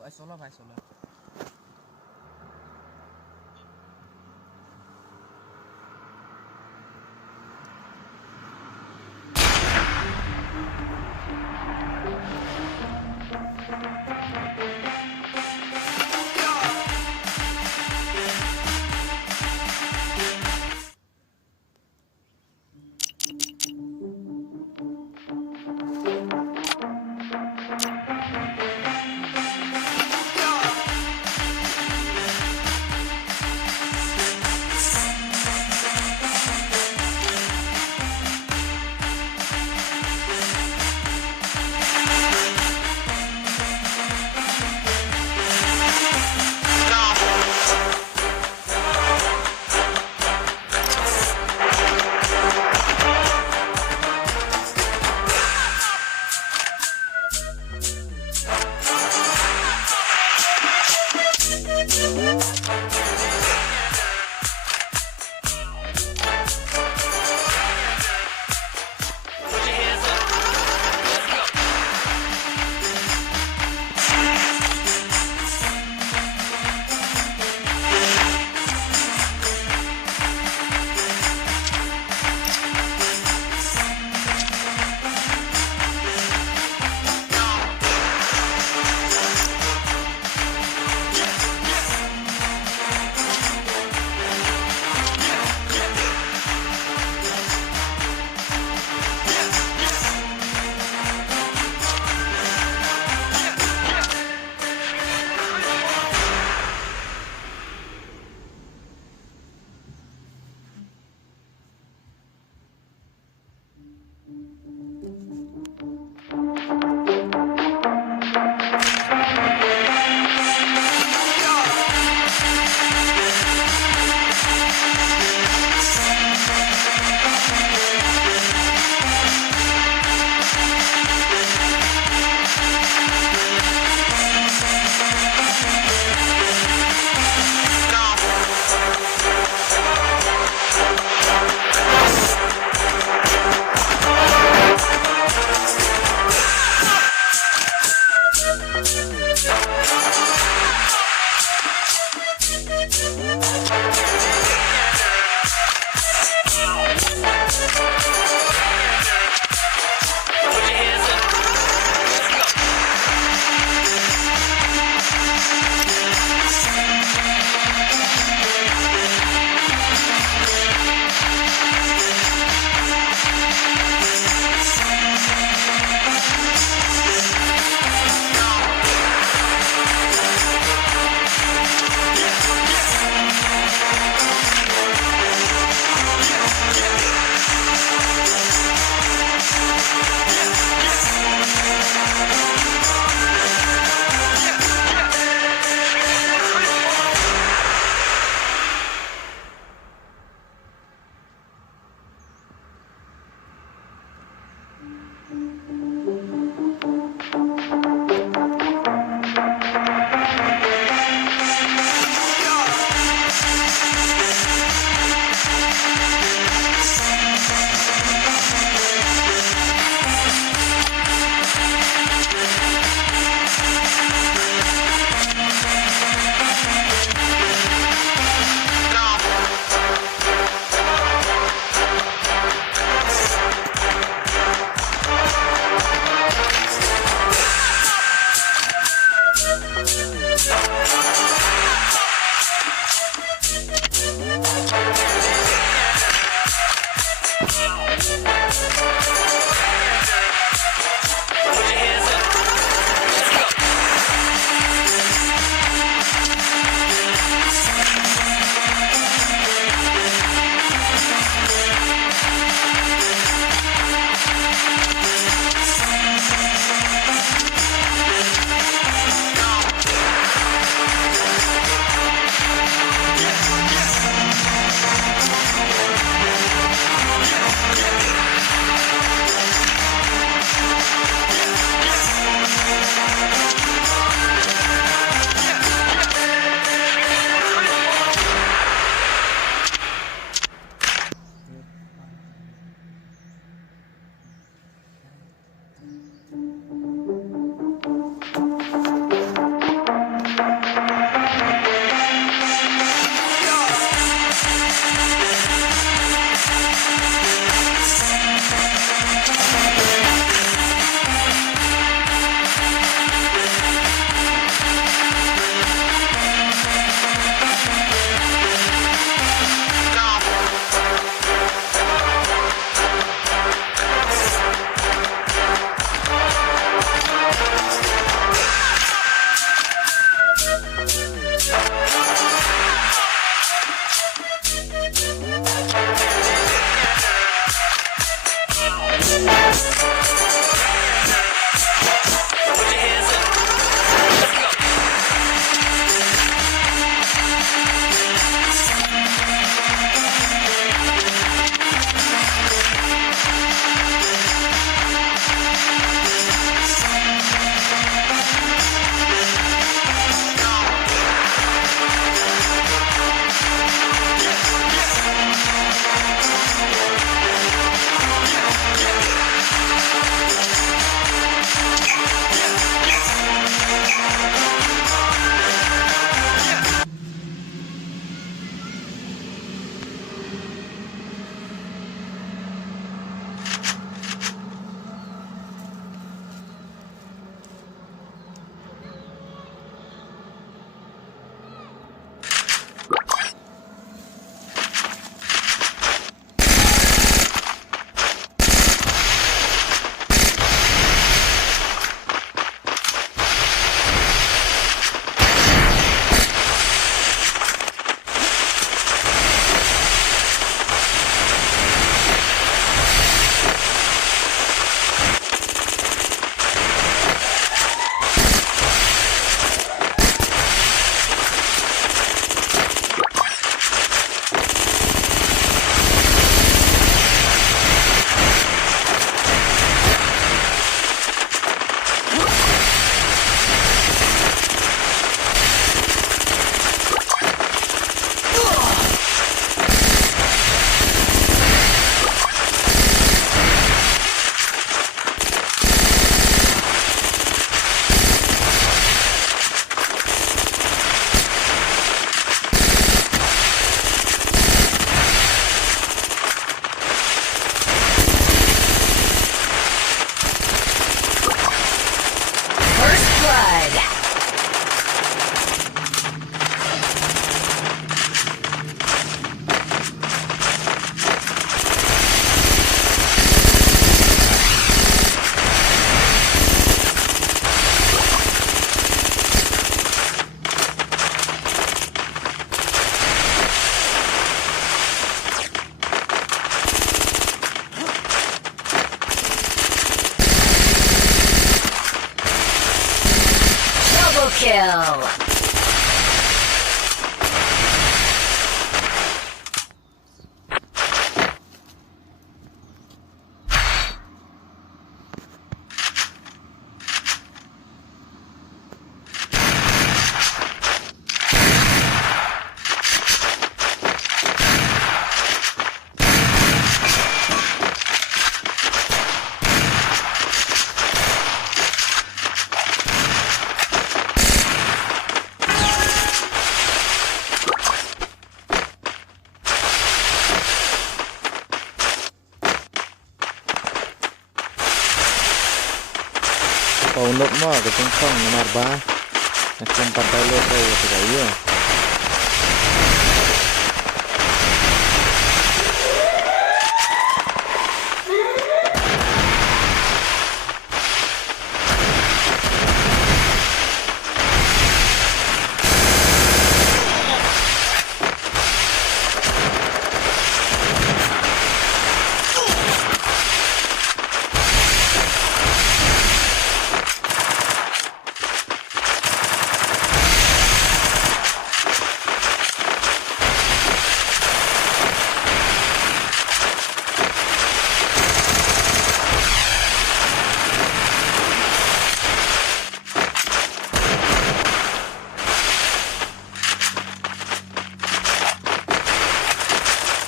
भाई 16 blood. Double kill. Paunok mo kecengkong nomor ba akan pakai lo saya tidak ya.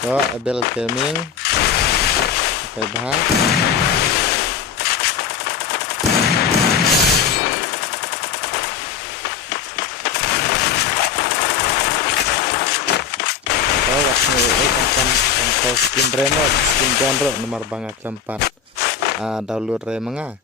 So, Abel Gaming pakai bahan waktu skin remote skin genre nomor banget keempat download remanga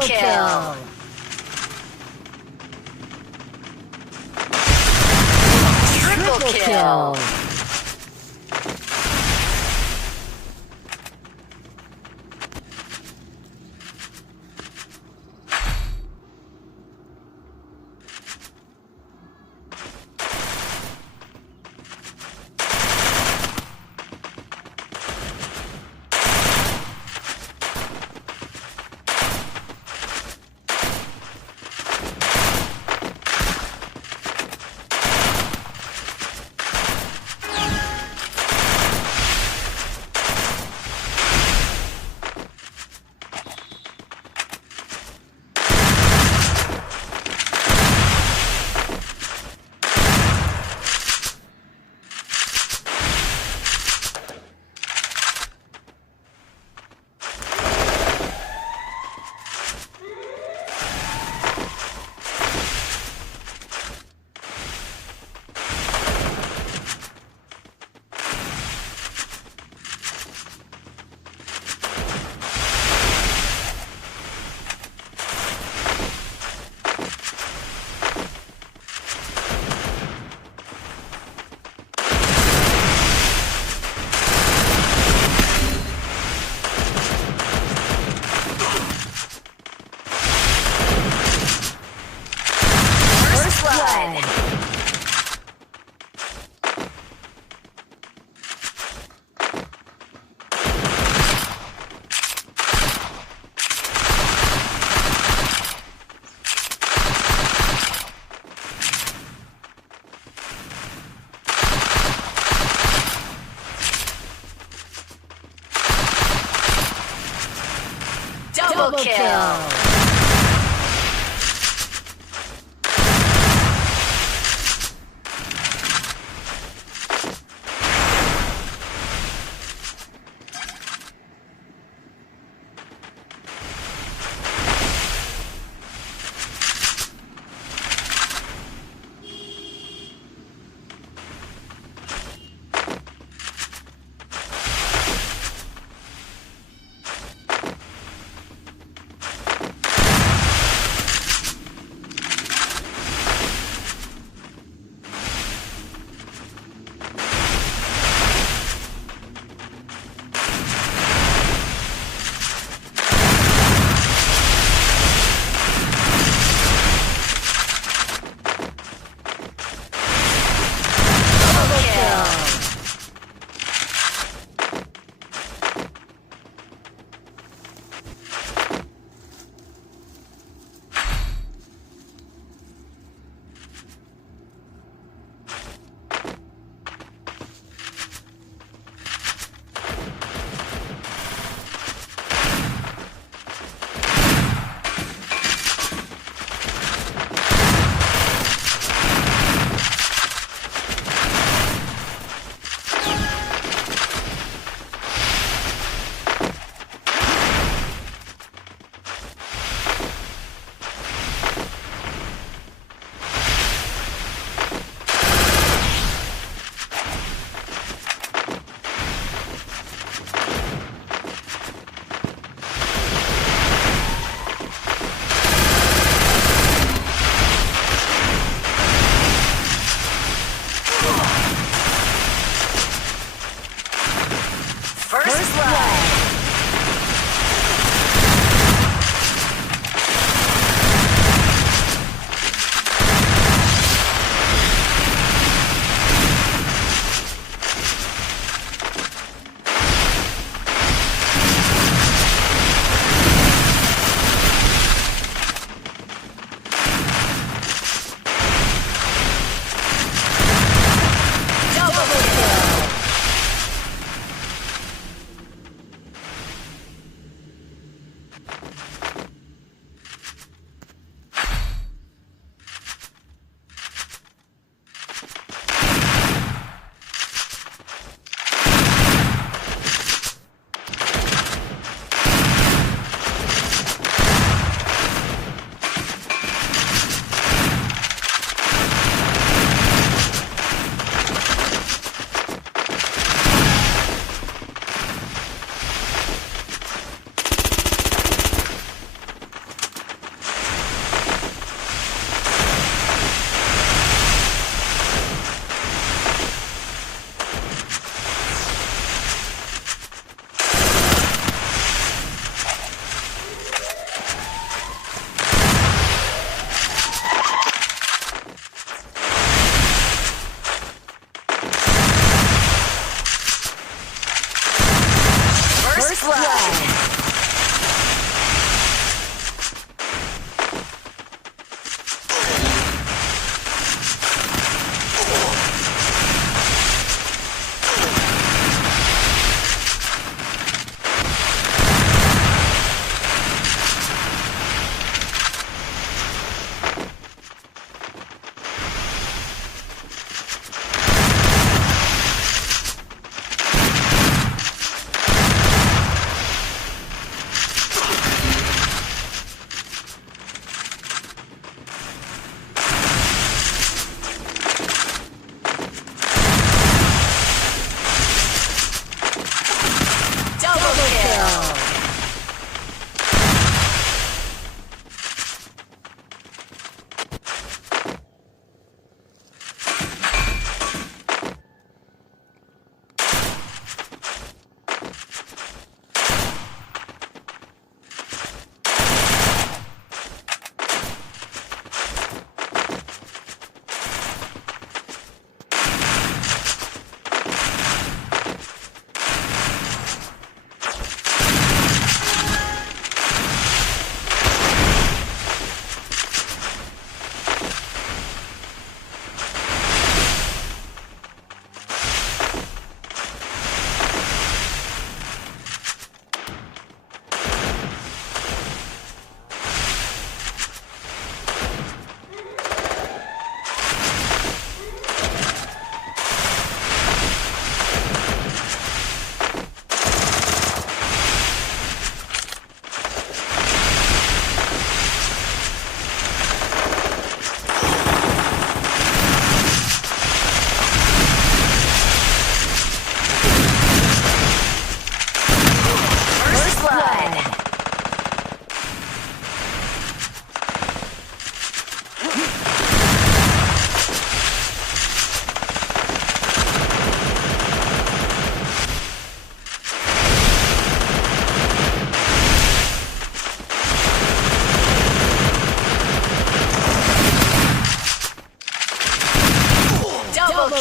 kill. Triple kill. First blood. Double kill.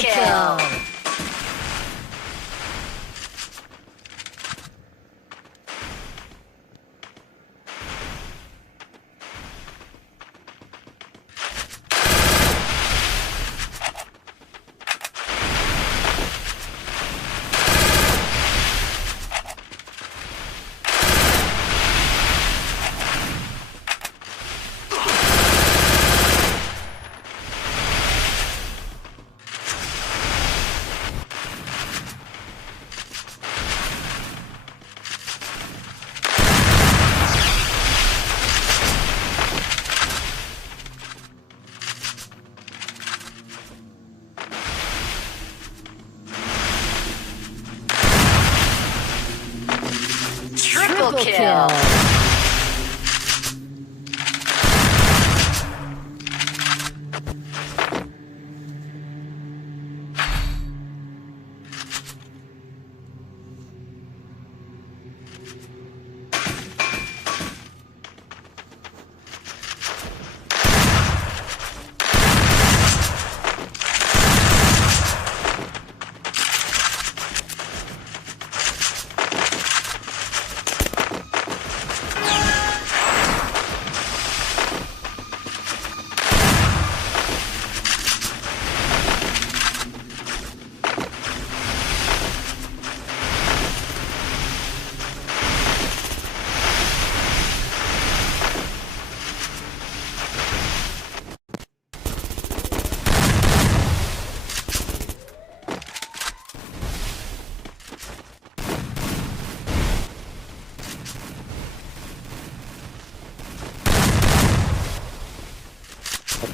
kill. Triple kill.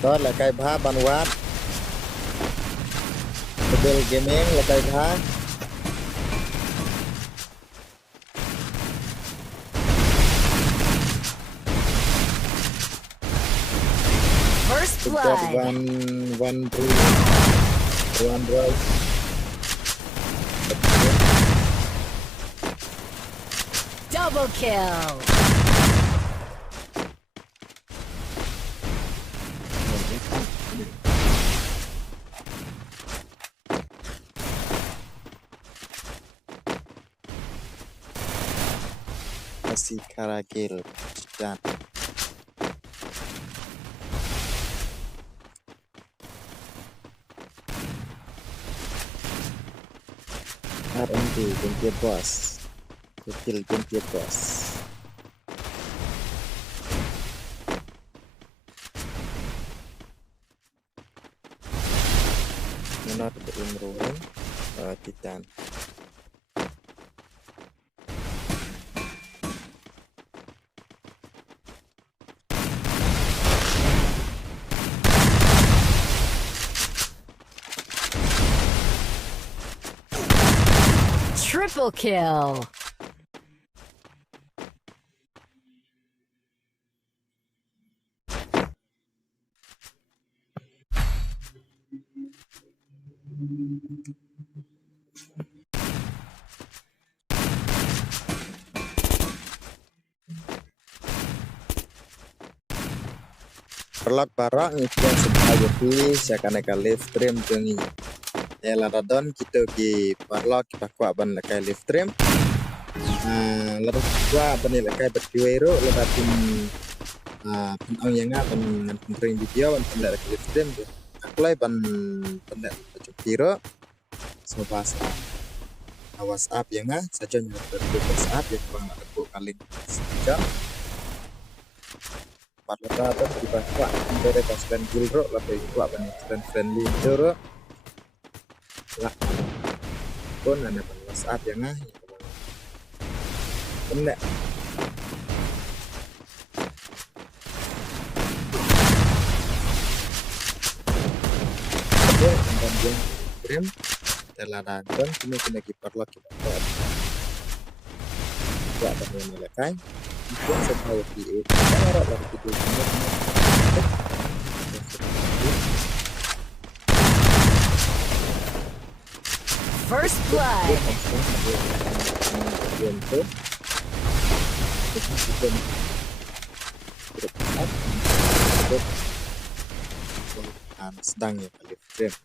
Đó là cây phá ban quát Bill Gaming là cây phá First got blood. one right Double kill. Masih Karagil dan RMD jemput bos kecil jemput bos menor berimruing Titan Triple kill. Perlak barak ngikutin sebagai siakan eka live stream jengi Ela radon kita ki perlak kita kuat ban lekai live stream lepas kuat ban lekai berkiwero lepas tim penang yang ban ngan penring video ban pendak lekai live stream aku lai ban pendak macam kira semua bahasa WhatsApp yang saja nyata WhatsApp yang bang nak rekod kali sejam Parlata dan dibaca dari kasuan gilro lebih kuat banyak friendly gilro lah pun ada WhatsApp yang benar oke kemudian kirim telah dan kini kiper lo kita buat banyak melekai itu sebagai video cara lagi video First blood. sedang ya kali frame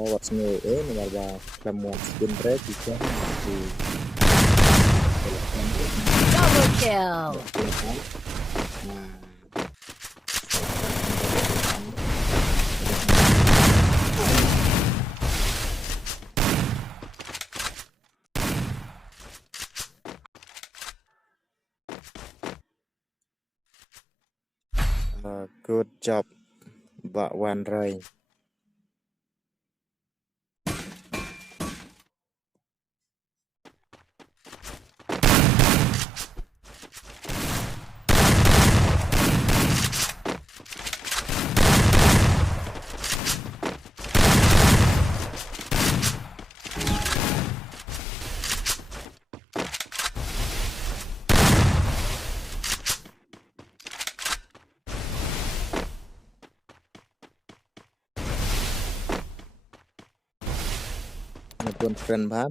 forward ngồi nó vào làm một spin break thì chắc thì Double kill. Good job bạn Wan rồi. Tuan friend bah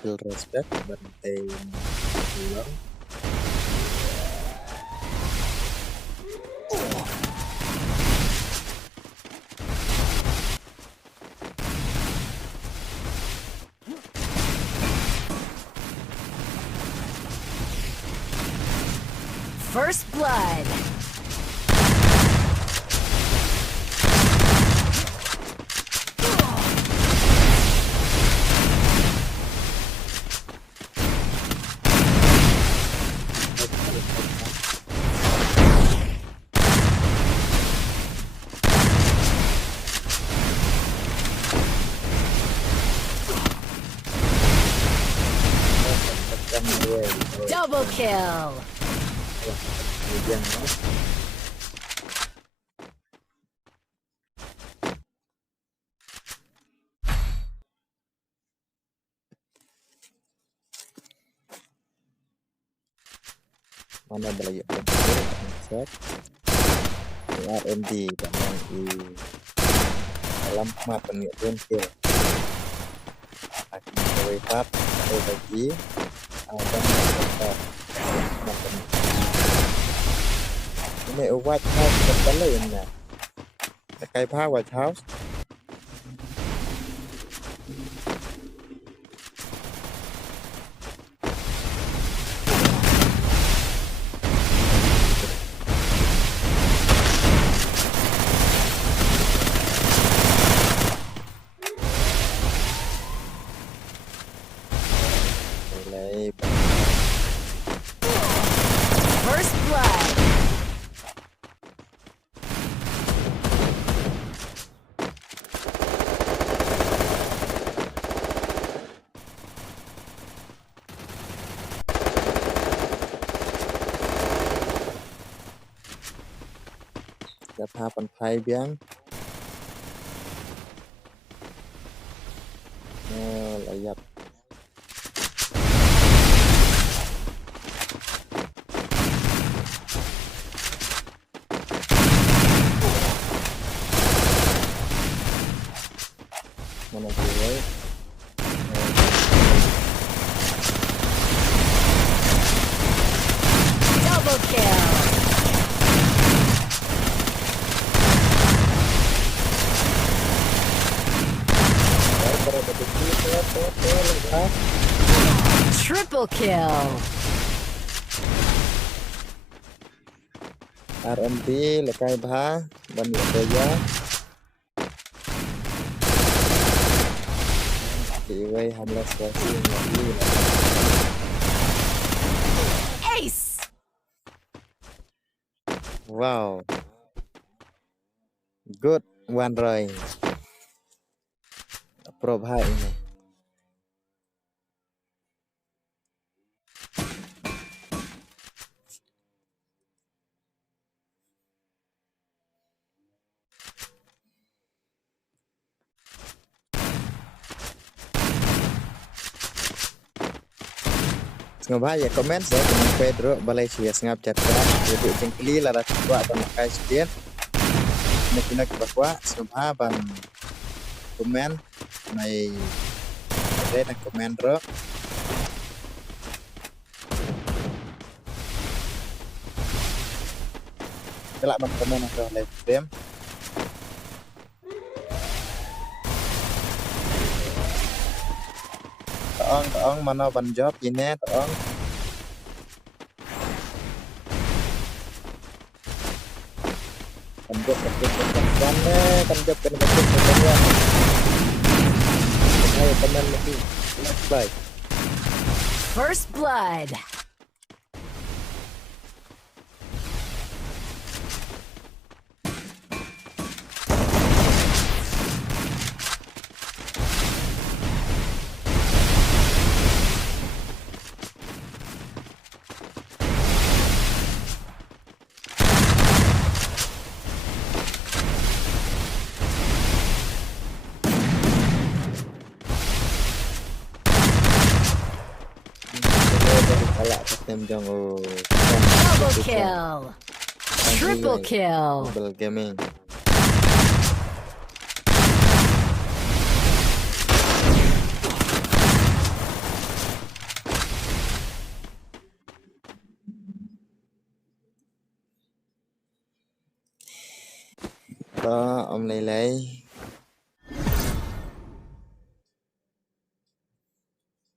feel respect bantai ulang. First blood. Double kill. Mana belajar set RMD dan yang di dalam map penghitungan kill akan wake up atau bagi dan ini White House kembali ya kayak White House First blood.จะพาปันไทยเบี้ยงระยับmana boleh Double kill. Triple kill. RMD lekai bah banyak daya Iway hamlas wasi lagi Ace. wow good one rồi pro hai ini ngapa ya komen saya dengan Pedro Malaysia ngap cerita jadi jengkeli lara tua pemakai sekian mungkin bahwa ngapa ban komen này đây là comment rồi cái lại bằng comment rồi livestream Toong mana ban job ini toong. Kan job kan ya. Ayo teman lagi. Bye. First blood. Double kill. Triple kill. Double gaming. Đó, ông này lấy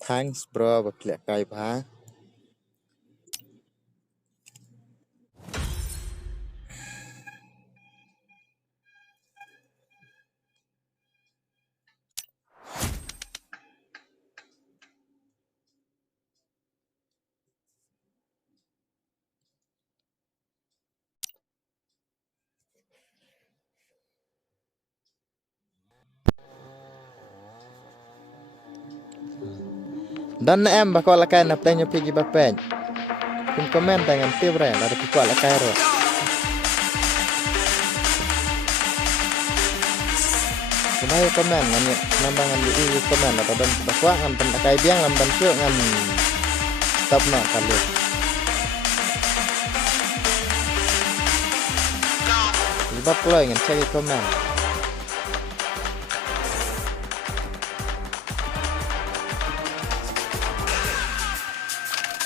thanks bro và kẹo cay phá. Dan em bakal lakai naptanya pergi bapen. Pun komen dengan tibre dari bakal lakai ro. Sebagai komen ngani nambangan di komen atau dan bakwa ngan pendakai biang lam dan syuk ngan stop na kali. Sebab lo ingin cari komen.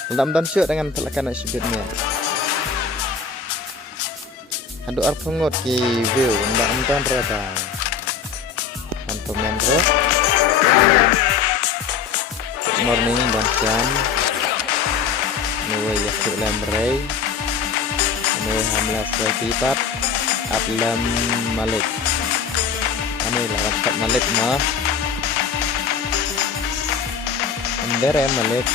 Lam dan syuk dengan pelakan sibitnya. Handuk arpungut ki view ndak amtan rada. Antum menro. Morning dan jam. Nuwe yakuk lamrei. Nuwe hamla sekipat. Atlam Malik. Ini lah rapat Malik mah. Andere Malik.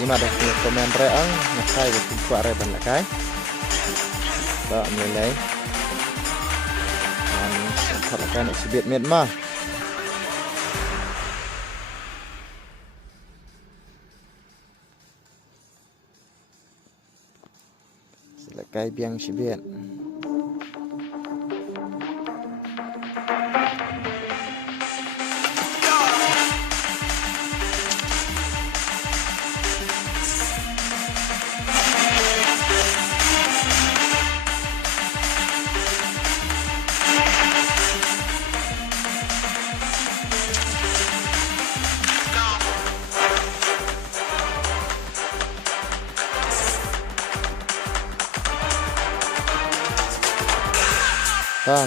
Ima dah komen reang nakai betul kuat re ban nakai. Tak mulai. Dan kalau exhibit Myanmar. Selekai biang exhibit.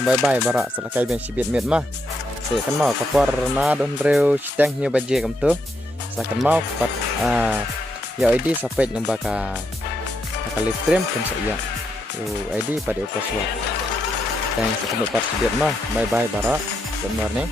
Bye-bye barak selakai biang sibit Myanmar. Saya kan mau kapar na don reu citang nya baje kam tu. Saya kan mau kapat ya ID sampai lembaka live stream kan saya. ID pada password. Dan saya kan dapat sibit mah. Bye-bye barak. Good morning.